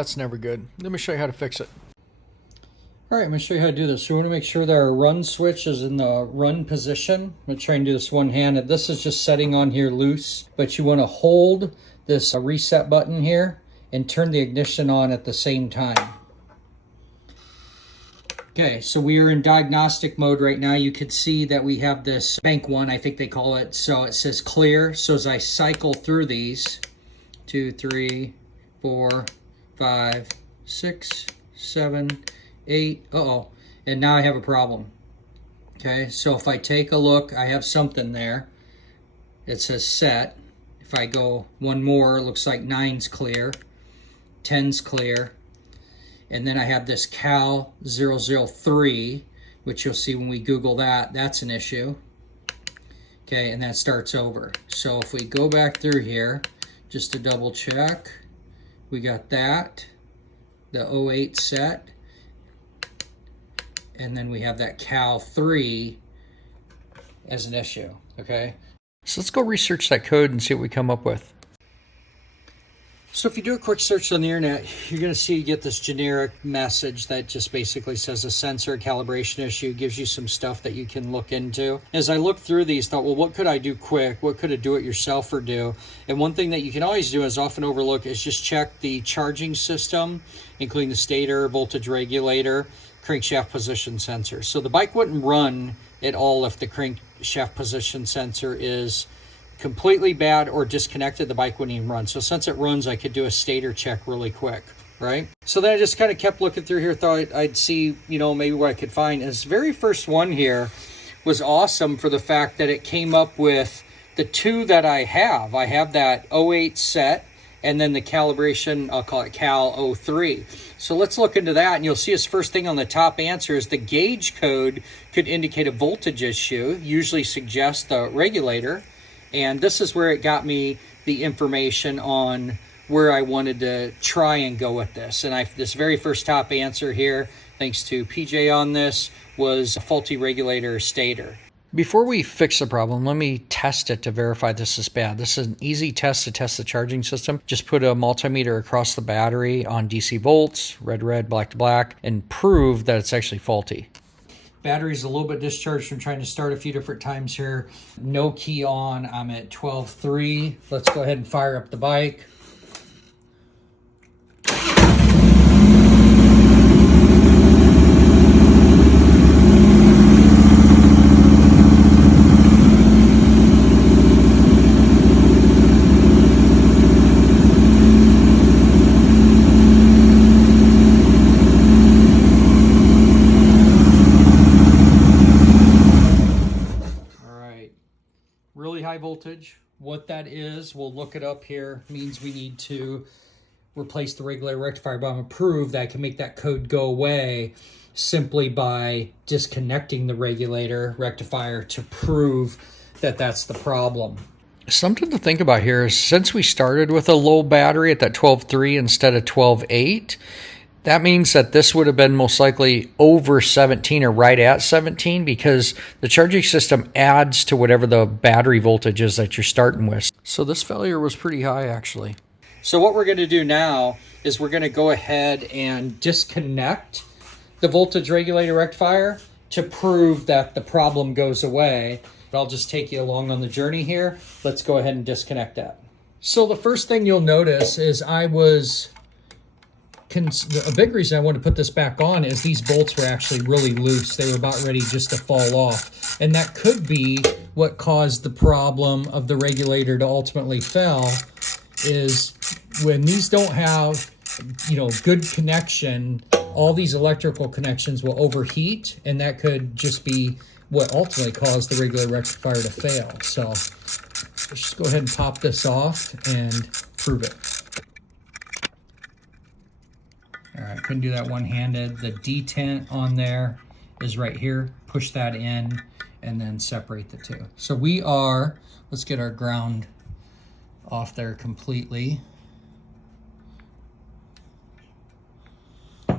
that's never good. Let me show you how to fix it. All right, I'm going to show you how to do this. So we want to make sure that our run switch is in the run position. I'm going to try and do this one-handed. This is just setting on here loose, but you want to hold this reset button here and turn the ignition on at the same time. Okay, so we are in diagnostic mode right now. You can see that we have this bank one, I think they call it. So it says clear. So as I cycle through these, 2, 3, 4, 5, 6, 7, 8, and now I have a problem. Okay, so if I take a look, I have something there. It says set. If I go one more, it looks like 9's clear, 10's clear, and then I have this Cal 003, which you'll see when we Google that, that's an issue. Okay, and that starts over. So if we go back through here, just to double check, we got that, the 08 set, and then we have that Cal 3 as an issue, okay? So let's go research that code and see what we come up with. So if you do a quick search on the internet, you're going to see you get this generic message that just basically says a sensor calibration issue, gives you some stuff that you can look into. As I looked through these, thought, well, what could I do quick? What could a do-it-yourselfer do? And one thing that you can always do, is often overlooked, is just check the charging system, including the stator, voltage regulator, crankshaft position sensor. So the bike wouldn't run at all if the crankshaft position sensor is completely bad or disconnected. The bike wouldn't even run. So since it runs, I could do a stator check really quick, right? So then I just kind of kept looking through here, thought I'd see, maybe what I could find. And this very first one here was awesome for the fact that it came up with the two that I have. I have that 08 set, and then the calibration, I'll call it Cal 03. So let's look into that, and you'll see his first thing on the top answer is the gauge code could indicate a voltage issue, usually suggests the regulator. And this is where it got me the information on where I wanted to try and go with this. And this very first top answer here, thanks to PJ on this, was a faulty regulator stator. Before we fix the problem, let me test it to verify this is bad. This is an easy test to test the charging system. Just put a multimeter across the battery on DC volts, red, red, black to black, and prove that it's actually faulty. Battery's a little bit discharged from trying to start a few different times here. No key on, I'm at 12.3. Let's go ahead and fire up the bike. Really high voltage. What that is, we'll look it up here, means we need to replace the regulator rectifier, but I'm going to prove that I can make that code go away simply by disconnecting the regulator rectifier to prove that that's the problem. Something to think about here is, since we started with a low battery at that 12.3 instead of 12.8, that means that this would have been most likely over 17 or right at 17, because the charging system adds to whatever the battery voltage is that you're starting with. So this failure was pretty high, actually. So what we're going to do now is we're going to go ahead and disconnect the voltage regulator rectifier to prove that the problem goes away. But I'll just take you along on the journey here. Let's go ahead and disconnect that. So the first thing you'll notice is a big reason I wanted to put this back on is these bolts were actually really loose. They were about ready just to fall off. And that could be what caused the problem of the regulator to ultimately fail, is when these don't have, good connection, all these electrical connections will overheat, and that could just be what ultimately caused the regulator rectifier to fail. So let's just go ahead and pop this off and prove it. All right, couldn't do that one-handed. The detent on there is right here. Push that in and then separate the two. So let's get our ground off there completely.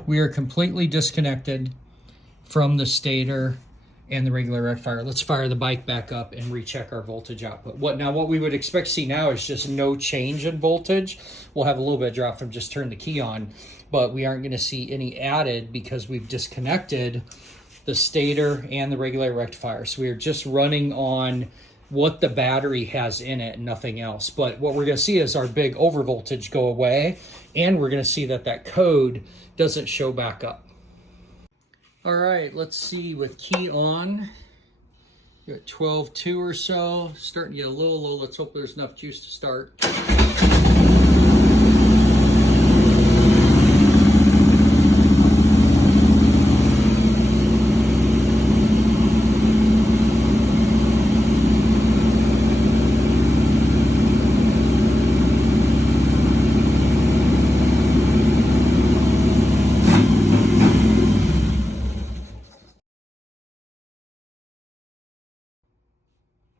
We are completely disconnected from the stator and the regular rectifier. Let's fire the bike back up and recheck our voltage output. What we would expect to see now is just no change in voltage. We'll have a little bit of drop from just turning the key on, but we aren't going to see any added because we've disconnected the stator and the regulator rectifier. So we are just running on what the battery has in it and nothing else. But what we're going to see is our big overvoltage go away, and we're going to see that code doesn't show back up. All right, let's see with key on. You're at 12.2 or so, starting to get a little low. Let's hope there's enough juice to start.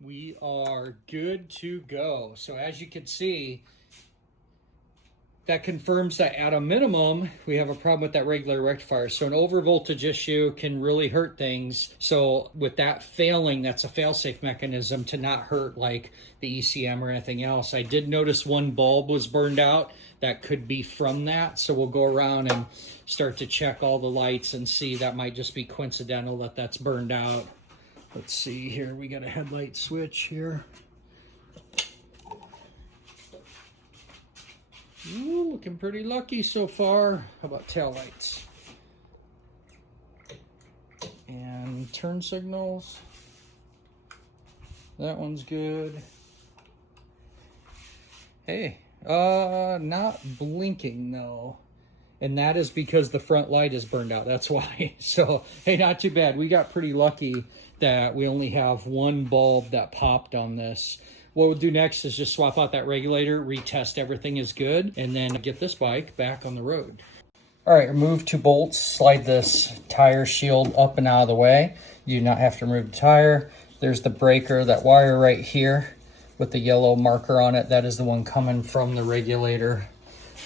We are good to go. So as you can see, that confirms that at a minimum, we have a problem with that regulator rectifier. So an overvoltage issue can really hurt things. So with that failing, that's a fail-safe mechanism to not hurt like the ECM or anything else. I did notice one bulb was burned out. That could be from that. So we'll go around and start to check all the lights and see. That might just be coincidental that that's burned out. Let's see here, we got a headlight switch here. Ooh, looking pretty lucky so far. How about tail lights? And turn signals. That one's good. Hey, not blinking though. And that is because the front light is burned out. That's why. So, hey, not too bad. We got pretty lucky that we only have one bulb that popped on this. What we'll do next is just swap out that regulator, retest everything is good, and then get this bike back on the road. All right, remove 2 bolts, slide this tire shield up and out of the way. You do not have to remove the tire. There's the breaker, that wire right here with the yellow marker on it. That is the one coming from the regulator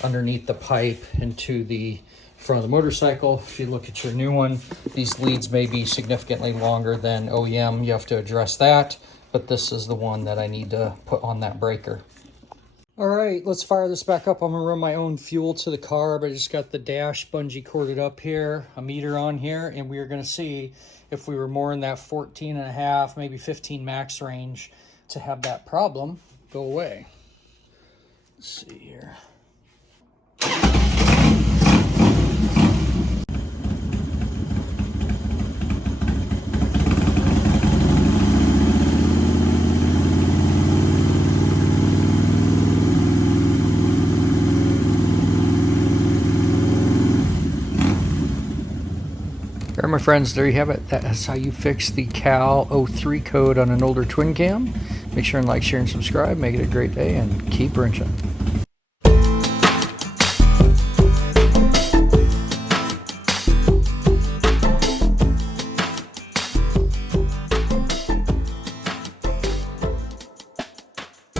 underneath the pipe into the front of the motorcycle. If you look at your new one, these leads may be significantly longer than OEM. You have to address that, but this is the one that I need to put on that breaker. All right, let's fire this back up. I'm gonna run my own fuel to the carb. I just got the dash bungee corded up here, a meter on here, and we are gonna see if we were more in that 14.5, maybe 15 max range to have that problem go away. Let's see here. All right, my friends, there you have it. That's how you fix the Cal 03 code on an older twin cam. Make sure and like, share, and subscribe. Make it a great day, and keep wrenching.